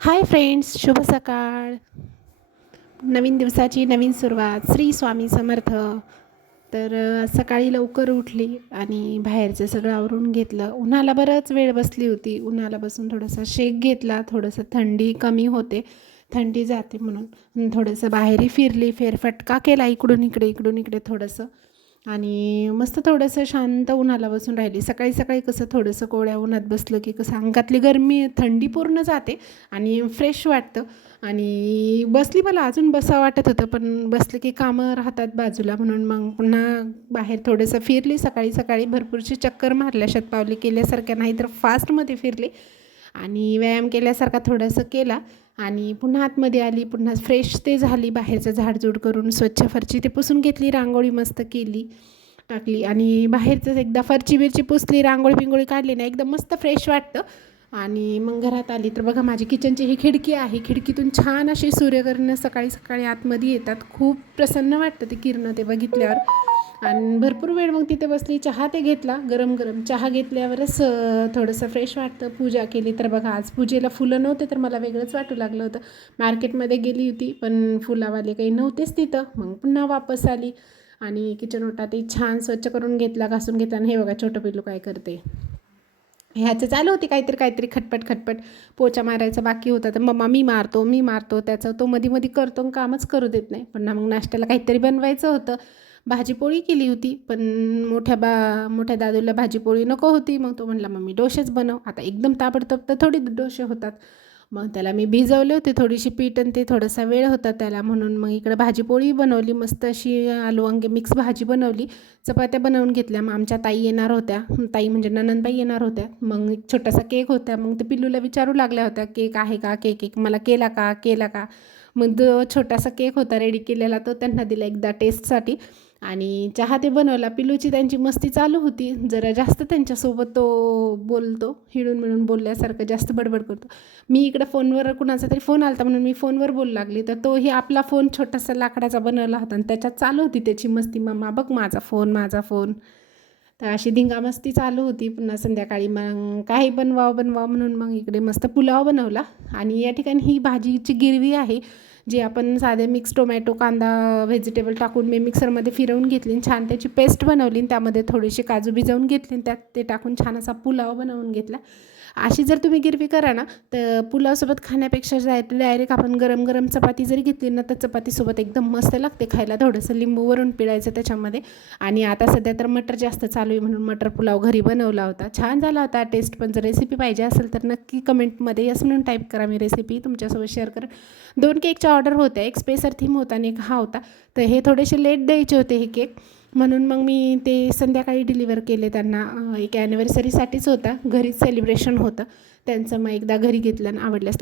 Hi friends, शुभ सकाळ. नवीन दिवसाची नवीन सुरुवात. श्री स्वामी समर्थ. तर सकाळी लवकर उठली आणि बाहेरचं सगळं आवरून घेतलं. उन्हाला बराच वेळ बसली होती. उन्हाला बसून थोडासा शेक घेतला. थोडंसं थंडी कमी होते, थंडी जाते म्हणून थोडंसं बाहेरही फिरली, फेरफटका केला इकडून इकडे थोडंसं. आणि मस्त थोडंसं शांत उन्हाला बसून राहिली. सकाळी सकाळी कसं थोडंसं कोवळ्या उन्हात बसलं की कसं अंगातली गरमी थंडी पूर्ण जाते आणि फ्रेश वाटतं. आणि बसली, मला अजून बसावं वाटत होतं, पण बसलं की कामं राहतात बाजूला, म्हणून मग पुन्हा बाहेर थोडंसं फिरली. सकाळी सकाळी भरपूरशी चक्कर मारल्या, शतपावली केल्यासारख्या नाही तर फास्टमध्ये फिरली आणि व्यायाम केल्यासारखा थोडंसं केला. आणि पुन्हा आतमध्ये आली, पुन्हा फ्रेश ते झाली. बाहेरचं झाडझूड करून स्वच्छ फरची ते पुसून घेतली, रांगोळी मस्त केली, टाकली. आणि बाहेरचं एकदा फरची बिरची पुसली, रांगोळी बिंगोळी काढली ना, एकदम मस्त फ्रेश वाटतं. आणि मग घरात आली तर बघा, माझी किचनची ही खिडकी आहे. खिडकीतून छान अशी सूर्यकिरणं सकाळी सकाळी आतमध्ये येतात. खूप प्रसन्न वाटतं ते किरणं ते बघितल्यावर. आणि भरपूर वेळ मग तिथे बसली, चहा ते घेतला, गरम गरम चहा घेतल्यावरच थोडंसं फ्रेश वाटतं. पूजा केली तर बघा, आज पूजेला फुलं नव्हते तर मला वेगळंच वाटू लागलं होतं. मार्केटमध्ये गेली होती पण फुलावाले काही नव्हतेच तिथं. मग पुन्हा वापस आली आणि किचन ओटा ते छान स्वच्छ करून घेतला, घासून घेतला. आणि हे बघा छोटं पिल्लू काय करते. ह्याचं चालू होती काहीतरी खटपट. पोचा मारायचा बाकी होता तर मम्मा मी मारतो त्याचं. तो मध्ये करतो, कामच करू देत नाही. पण मग नाश्त्याला काहीतरी बनवायचं होतं. भाजीपोळी केली होती, पण मोठ्या दादूला भाजीपोळी नको होती. मग तो म्हणला मम्मी डोसेच बनव. आता एकदम ताबडतोब तर थोडी डोसे होतात. मग त्याला मी भिजवले होते थोडीशी पीठ, आणि ते थोडासा वेळ होता त्याला, म्हणून मग इकडं भाजीपोळी बनवली. मस्त अशी आलू वांगे मिक्स भाजी बनवली. चपात्या बनवून घेतल्या. मग आमच्या ताई येणार होत्या, ताई म्हणजे ननंदबाई येणार होत्या. मग एक छोटासा केक होता. मग ते पिल्लूला विचारू लागल्या होत्या, केक आहे का, केक मला केला का. मग जो छोटासा केक होता रेडी केलेला तो त्यांना दिला एकदा टेस्टसाठी. आणि चहा ते बनवला. पिल्लूची त्यांची मस्ती चालू होती. जरा जास्त त्यांच्यासोबत तो बोलतो, हिळून मिळून बोलल्यासारखं जास्त बडबड करतो. मी इकडं फोनवर, कुणाचा तरी फोन आला होता म्हणून मी फोनवर बोलू लागली, तर तोही आपला फोन छोटासा लाकडाचा बनवला होता आणि त्याच्यात चालू होती त्याची मस्ती, मम्मा बघ माझा फोन. तर अशी धिंगामस्ती चालू होती. पुन्हा संध्याकाळी मग काही बनवावं म्हणून मग इकडे मस्त पुलाव बनवला. आणि या ठिकाणी ही भाजीची गिरवी आहे, जी आपण साधे मिक्स टोमॅटो कांदा व्हेजिटेबल टाकून मी मिक्सरमध्ये फिरवून घेतली, छान त्याची पेस्ट बनवली. त्यामध्ये थोडीशी काजू भिजवून घेतली, त्यात ते टाकून छान असा पुलाव बनवून घेतला. अशी जर तुम्ही गिरवी करा ना, तर पुलावसोबत खाण्यापेक्षा डायरेक्ट आपण गरम गरम चपाती जरी घेतली ना, तर चपातीसोबत एकदम मस्त लागते खायला. थोडंसं लिंबू वरून पिळायचं त्याच्यामध्ये. आणि आता सध्या तर मटर जास्त चालू आहे म्हणून मटर पुलाव घरी बनवला होता, छान झाला होता टेस्ट. पण जर रेसिपी पाहिजे असेल तर नक्की कमेंटमध्ये यस म्हणून टाईप करा, मी रेसिपी तुमच्यासोबत शेअर करेन. 2 केकच्या ऑर्डर होत्या, एक स्पेसर थीम होता आणि एक हा होता. तर हे थोडेसे लेट द्यायचे होते हे केक, म्हणून मग मी ते संध्याकाळी डिलिव्हर केले त्यांना. एक ॲनिव्हर्सरीसाठीच होता, घरीच सेलिब्रेशन होतं त्यांचं. मग एकदा घरी घेतलं आणि आवडल्यास